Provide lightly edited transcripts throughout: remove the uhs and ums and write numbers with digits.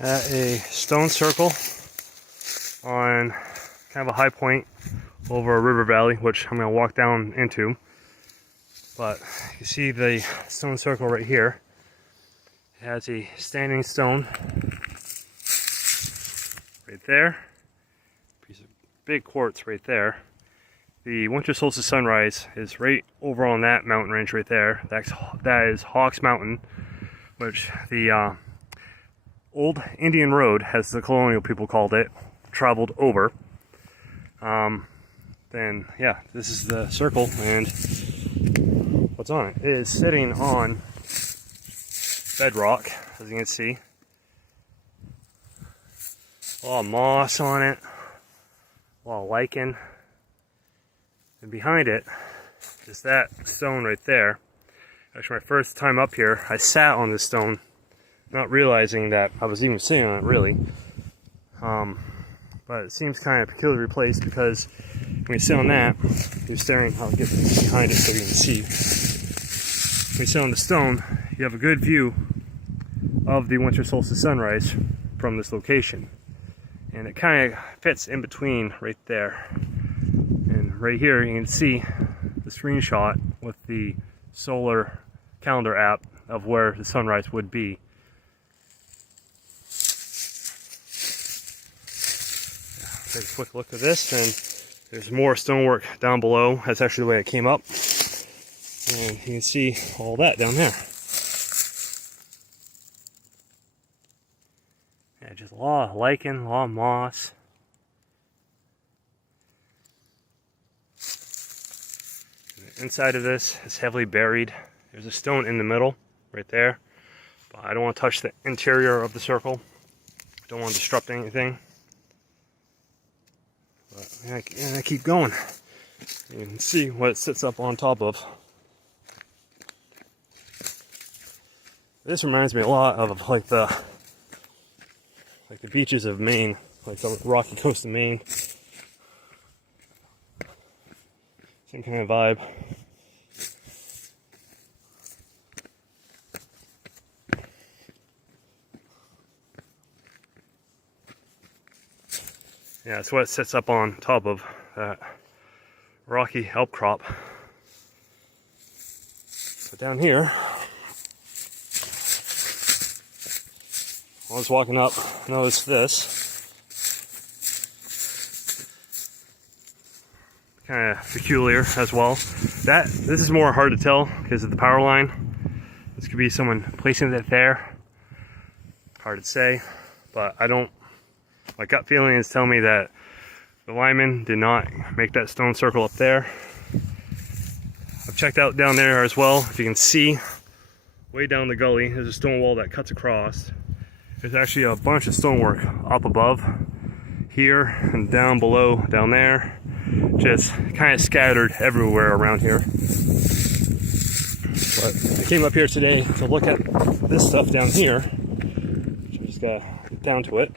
at a stone circle on kind of a high point over a river valley, which I'm going to walk down into. But you see the stone circle right here. It has a standing stone right there, piece of big quartz right there. The winter solstice sunrise is right over on that mountain range right there. That is Hawks Mountain, which the old Indian road, as the colonial people called it, traveled over. Then yeah, this is the circle, and what's on it? It is sitting on bedrock, as you can see. A lot of moss on it, a lot of lichen, and behind it is that stone right there. Actually, my first time up here, I sat on this stone, not realizing that I was even sitting on it, really. But it seems kind of peculiarly placed, because when you sit on that, you're staring. I'll get behind it so you can see. When you sit on the stone, you have a good view of the winter solstice sunrise from this location. And it kind of fits in between right there. And right here you can see the screenshot with the solar calendar app of where the sunrise would be. Take a quick look at this, and there's more stonework down below. That's actually the way it came up. And you can see all that down there. Yeah, just a lot of lichen, a lot of moss. And the inside of this is heavily buried. There's a stone in the middle, right there. But I don't want to touch the interior of the circle. I don't want to disrupt anything. But I keep going. You can see what it sits up on top of. This reminds me a lot of like the beaches of Maine, like the rocky coast of Maine. Same kind of vibe. Yeah, that's what it sits up on top of, that rocky outcrop. But down here, I was walking up, noticed this. Kind of peculiar as well. This is more hard to tell because of the power line. This could be someone placing it there. Hard to say, but my gut feeling is telling me that the lineman did not make that stone circle up there. I've checked out down there as well. If you can see, way down the gully, there's a stone wall that cuts across. There's actually a bunch of stonework up above here and down below, down there. Just kind of scattered everywhere around here. But I came up here today to look at this stuff down here. Just got down to it.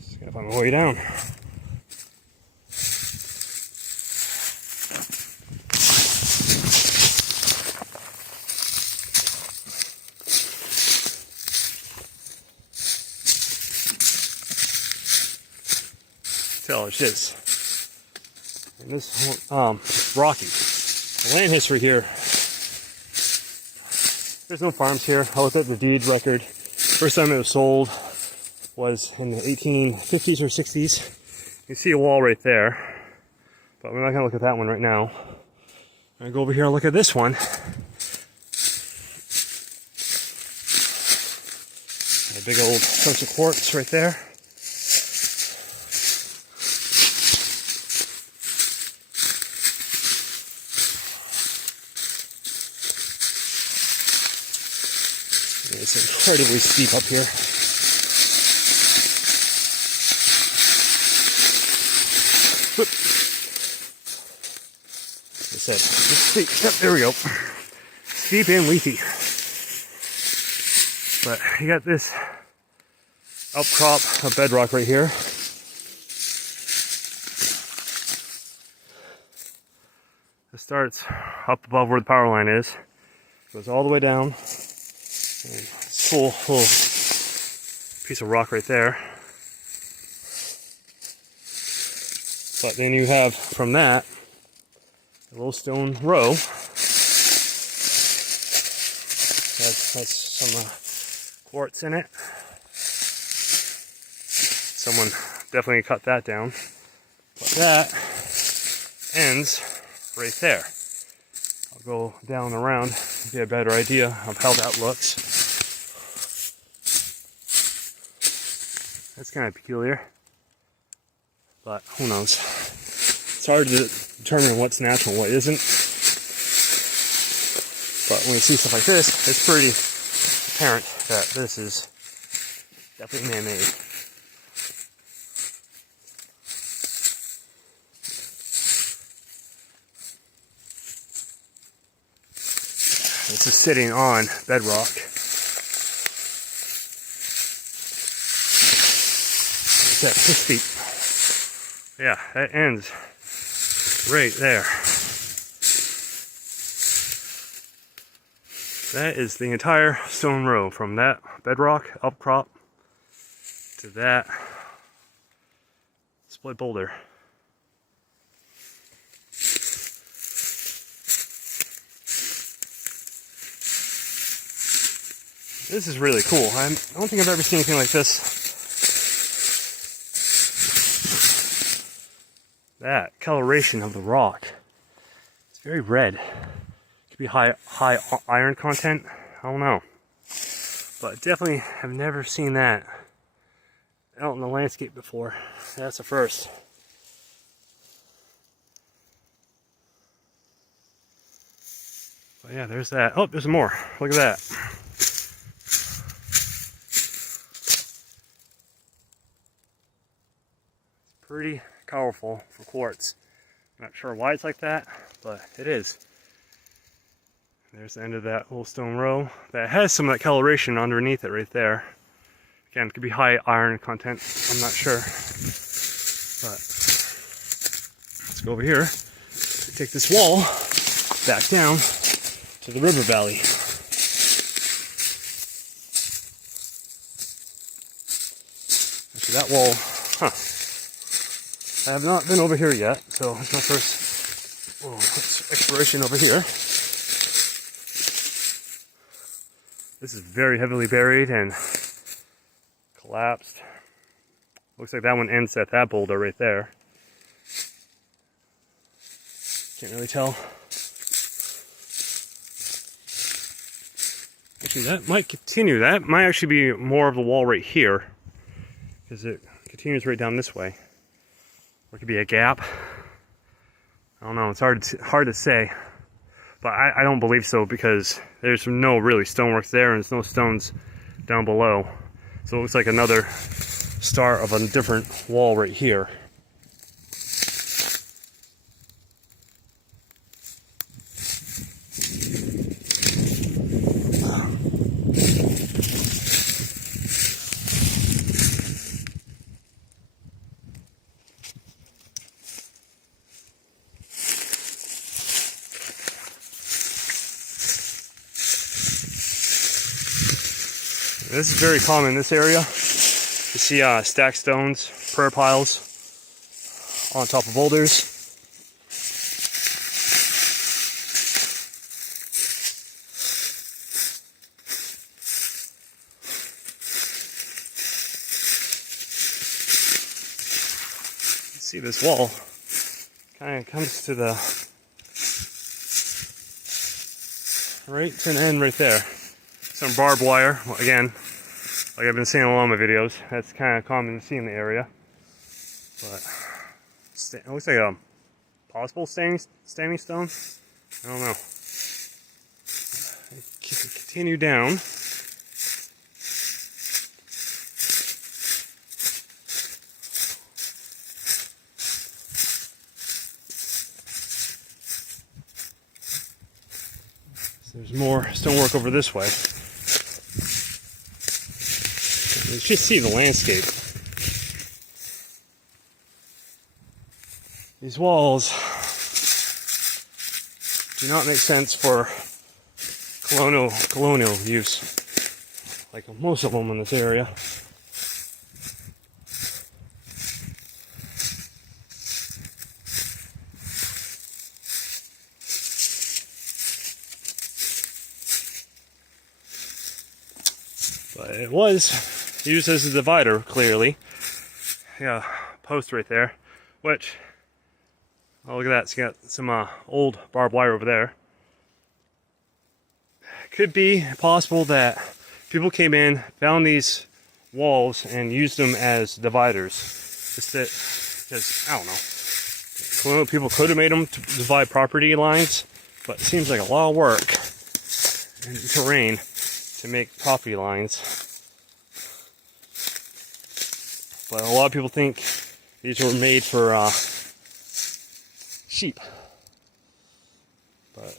Just gotta find my way down. Tell it's this. And this it's rocky. The land history here. There's no farms here. I looked at the deed record. First time it was sold was in the 1850s or 60s. You can see a wall right there. But we're not going to look at that one right now. I'm going to go over here and look at this one. A big old chunk of quartz right there. It's incredibly steep up here. Whoop. I said, it's steep. Yep, there we go. Steep and leafy. But you got this outcrop of bedrock right here. It starts up above where the power line is, goes all the way down, and this cool little piece of rock right there. But then you have from that a little stone row. That's some quartz in it. Someone definitely cut that down. But that ends right there. I'll go down around to get a better idea of how that looks. That's kind of peculiar, but who knows? It's hard to determine what's natural and what isn't. But when you see stuff like this, it's pretty apparent that this is definitely man-made. This is sitting on bedrock. It's at 6 feet. Yeah, that ends right there. That is the entire stone row from that bedrock upcrop to that split boulder. This is really cool. I don't think I've ever seen anything like this. That coloration of the rock. It's very red. Could be high iron content. I don't know. But definitely have never seen that out in the landscape before. That's a first. But yeah, there's that. Oh, there's more. Look at that. Pretty colorful for quartz. Not sure why it's like that, but it is. There's the end of that little stone row that has some of that coloration underneath it right there. Again, it could be high iron content, I'm not sure. But let's go over here. Take this wall back down to the river valley. Actually, that wall, I have not been over here yet, so it's my first exploration over here. This is very heavily buried and collapsed. Looks like that one ends at that boulder right there. Can't really tell. Actually, that might continue. That might actually be more of the wall right here, because it continues right down this way. Or it could be a gap. I don't know. It's hard to say. But I don't believe so, because there's no really stonework there and there's no stones down below. So it looks like another start of a different wall right here. This is very common in this area. You see stacked stones, prayer piles on top of boulders. You see this wall kind of comes to the right to an end right there. Some barbed wire, again, like I've been seeing in a lot of my videos. That's kind of common to see in the area. But it looks like a possible standing stone. I don't know. Continue down. So there's more stonework over this way. You just see the landscape. These walls do not make sense for colonial use, like most of them in this area. But it was used as a divider, clearly. Yeah, post right there, which, oh, look at that, it's got some old barbed wire over there. Could be possible that people came in, found these walls, and used them as dividers. Just that, because, I don't know. Colonial people could have made them to divide property lines, but it seems like a lot of work and terrain to make property lines. But a lot of people think these were made for sheep. But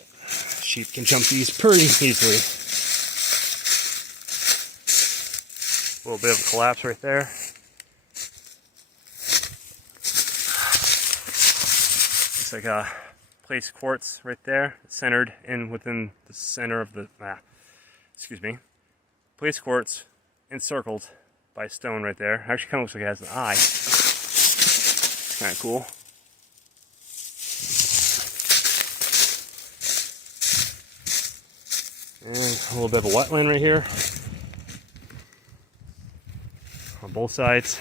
sheep can jump these pretty easily. A little bit of a collapse right there. Looks like a place quartz right there, centered in within the center of the place quartz encircled by stone right there. Actually kind of looks like it has an eye. It's kind of cool. And a little bit of a wetland right here on both sides.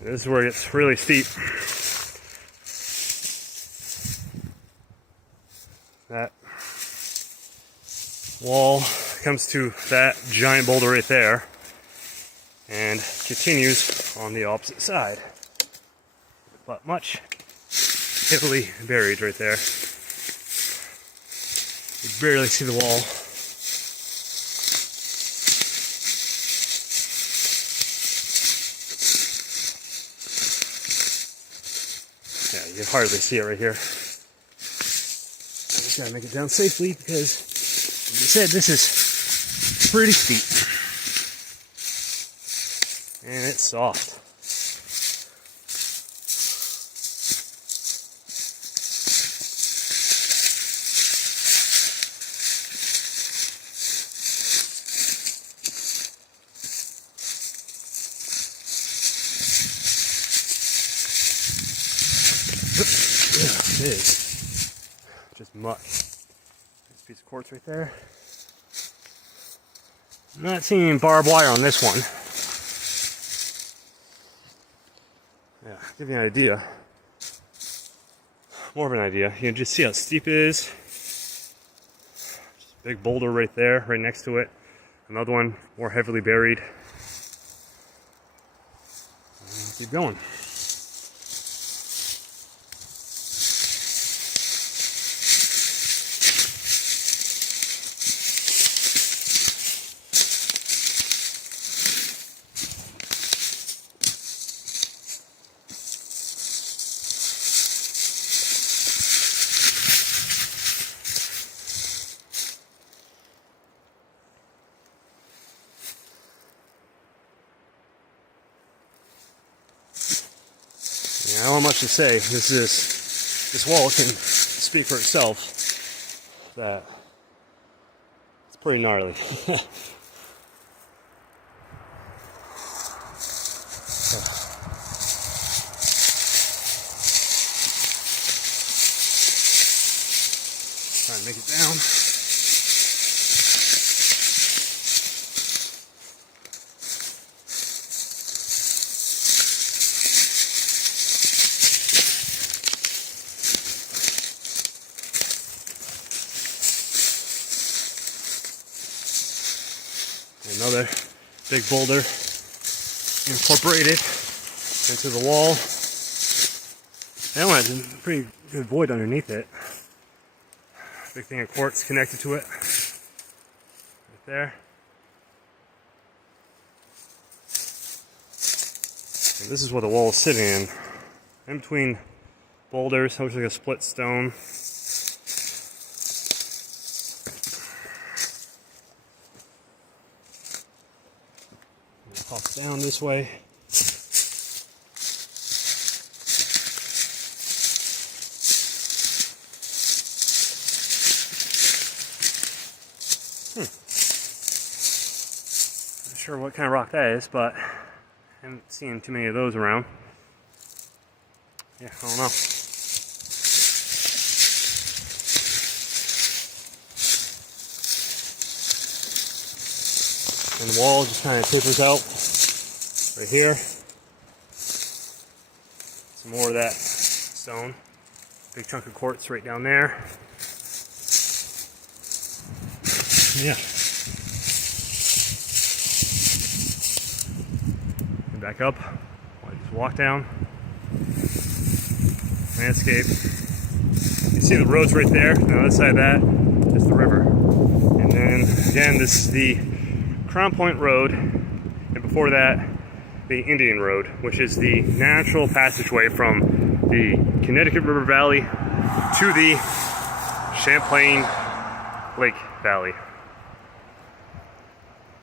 This is where it gets really steep. That wall comes to that giant boulder right there and continues on the opposite side. But much heavily buried right there. You barely see the wall. Yeah, you can hardly see it right here. I just gotta make it down safely because, like I said, this is pretty steep. And it's soft. Yeah, it is. Just muck. Nice piece of quartz right there. I'm not seeing barbed wire on this one. Yeah, give you an idea. More of an idea. You can just see how steep it is. Just a big boulder right there, right next to it. Another one more heavily buried. And keep going. I don't have much to say. This wall can speak for itself. That it's pretty gnarly. Trying to make it down. Another big boulder incorporated into the wall. That one has a pretty good void underneath it. Big thing of quartz connected to it. Right there. And this is what the wall is sitting in between boulders. Looks like a split stone. Pop down this way. Not sure what kind of rock that is, but I haven't seen too many of those around. Yeah, I don't know. And the wall just kind of tapers out right here. Some more of that stone. Big chunk of quartz right down there. Yeah. And back up. I just walk down. Landscape. You see the roads right there. On the other side of that is the river. And then again, this is the Crown Point Road, and before that, the Indian Road, which is the natural passageway from the Connecticut River Valley to the Champlain Lake Valley.